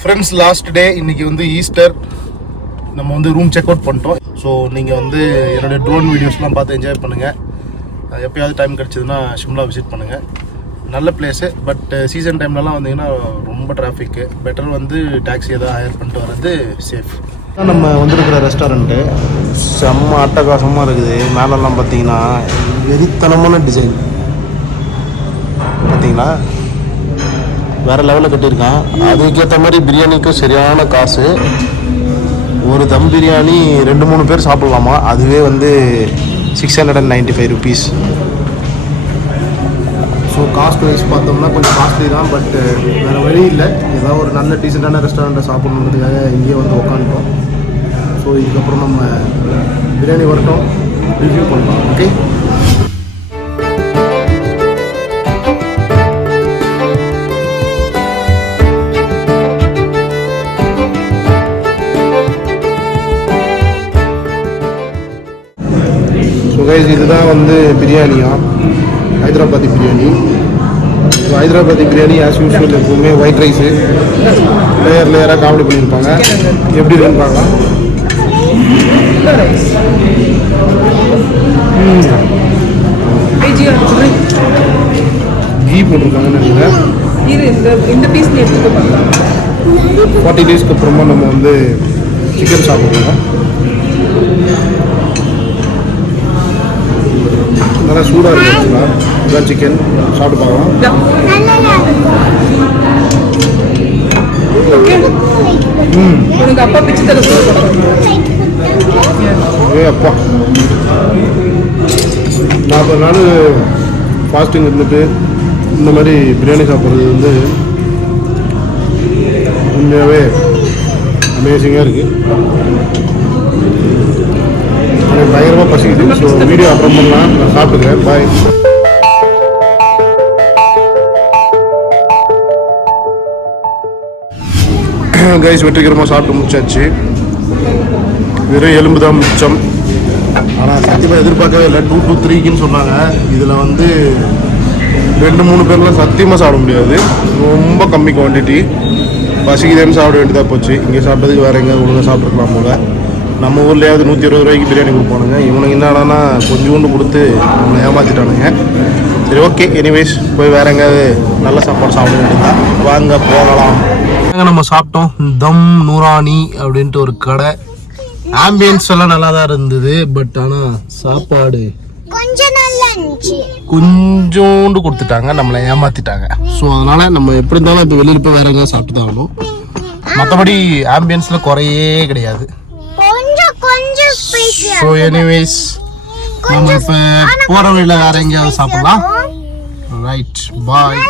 Friends last day இன்னைக்கு வந்து Easter நம்ம வந்து ரூம் செக் அவுட் பண்ணிட்டோம். ஸோ நீங்கள் வந்து என்னுடைய ட்ரோன் வீடியோஸ்லாம் பார்த்து என்ஜாய் பண்ணுங்கள் எப்போயாவது டைம் கிடச்சிதுன்னா ஷிம்லா விசிட் பண்ணுங்கள் நல்ல பிளேஸு பட் சீசன் டைம்லலாம் வந்தீங்கன்னா ரொம்ப டிராஃபிக்கு பெட்டர் வந்து டாக்ஸி ஏதாவது ஹையர் பண்ணிட்டு வர்றது சேஃப் நம்ம வந்துருக்கிற ரெஸ்டாரண்ட்டு செம்ம அட்டகாசமாக இருக்குது. மேலெல்லாம் பார்த்தீங்கன்னா வெறித்தனமான டிசைன் பார்த்தீங்களா? வேற லெவலில் கட்டியிருக்கான். அதுக்கேற்ற மாதிரி பிரியாணிக்கும் சரியான காசு. ஒரு தம் பிரியாணி ரெண்டு மூணு பேர் சாப்பிட்லாமா? அதுவே வந்து six hundred and ninety five rupees so cost wise பார்த்தோம்னா கொஞ்சம் காஸ்ட்லி தான் பட் uh, வேறு வழி இல்லை. ஏதாவது ஒரு நல்ல டீசெண்டான ரெஸ்டாரண்ட்டை சாப்பிட்ணுன்றதுக்காக இங்கேயே வந்து உட்காந்துட்டோம் ஸோ இதுக்கப்புறம் நம்ம பிரியாணி வரட்டும். ரிவ்யூ பண்ணலாம் ஓகே ஸோ கைஸ் இதுதான் வந்து பிரியாணியா? Hyderabadi biryani. So Hyderabadi biryani as usual எப்பவுமே ஒயிட் ரைஸு லேயர் லேயராக காமெடி பண்ணியிருப்பாங்க. எப்படி இருக்குன்னு பார்க்கலாம். கீ போட்டிருக்காங்கன்னு நினைக்கிறேன். இந்த இந்த பீஸ் ஃபார்ட்டி டேஸ்க்கு அப்புறமா நம்ம வந்து சிக்கன் சாப்பிடுவோம். நல்லா சூடாக இருக்கு ஆக்சுவலாக இதான் சிக்கன் சாப்பிட்டு பார்க்கலாம். உனக்கு அப்பா பிச்சு தர ஏ அப்பா. நாற்பது நாள் ஃபாஸ்டிங் இருந்துட்டு இந்த மாதிரி பிரியாணி சாப்பிட்றது வந்து உண்மையாகவே அமேசிங்காக இருக்குது பயங்கரமாக பசிக்குது. ஸோ வீடியோ அப்புறம் பண்ணலாம். நான் சாப்பிட்டுக்கிறேன். பாய் கைஸ் வெற்றிகரமாக சாப்பிட்டு முடிச்சாச்சு. வெறும் எலும்பு தான் மிச்சம். ஆனால் சத்தியமாக எதிர்பார்க்கவே இல்லை. டூ டூ த்ரீக்குன்னு சொன்னாங்க. இதில் வந்து ரெண்டு மூணு பேர்லாம் சத்தியமாக சாப்பிட முடியாது. ரொம்ப கம்மி குவான்டிட்டி பசிக்குதேன்னு சாப்பிட வேண்டியதாக போச்சு. இங்கே சாப்பிட்டதுக்கு வேறு எங்கே ஒழுங்காக சாப்பிட்ருக்கலாம் போல நம்ம ஊர்லேயாவது நூற்றி இருபது ரூபாய்க்கு பிரியாணி கொடுப்பானுங்க. இவனுக்கு என்னடானா கொஞ்சோண்டு கொடுத்து நம்மளை ஏமாற்றிட்டானுங்க சரி ஓகே எனிவேஸ் போய் வேற எங்கேயாவது நல்ல சாப்பாடு சாப்பிட வாங்க போகலாம். நம்ம சாப்பிட்டோம். தம் நூரானி அப்படின்ட்டு ஒரு கடை. ஆம்பியன்ஸ் எல்லாம் நல்லா தான் இருந்தது பட் ஆனால் சாப்பாடு கொஞ்சோண்டு கொடுத்துட்டாங்க நம்மளை ஏமாத்திட்டாங்க. ஸோ அதனால நம்ம எப்படி இருந்தாலும் இப்போ வெளியில் போய் வேற எங்கேயாவது சாப்பிட்டு தான் ஆகணும் மற்றபடி ஆம்பியன்ஸில் குறையே கிடையாது. ஸோ எனிவேஸ் நம்ம இப்போ போகிற வழியில் வேற எங்கேயாவது சாப்பிடலாம். Right bye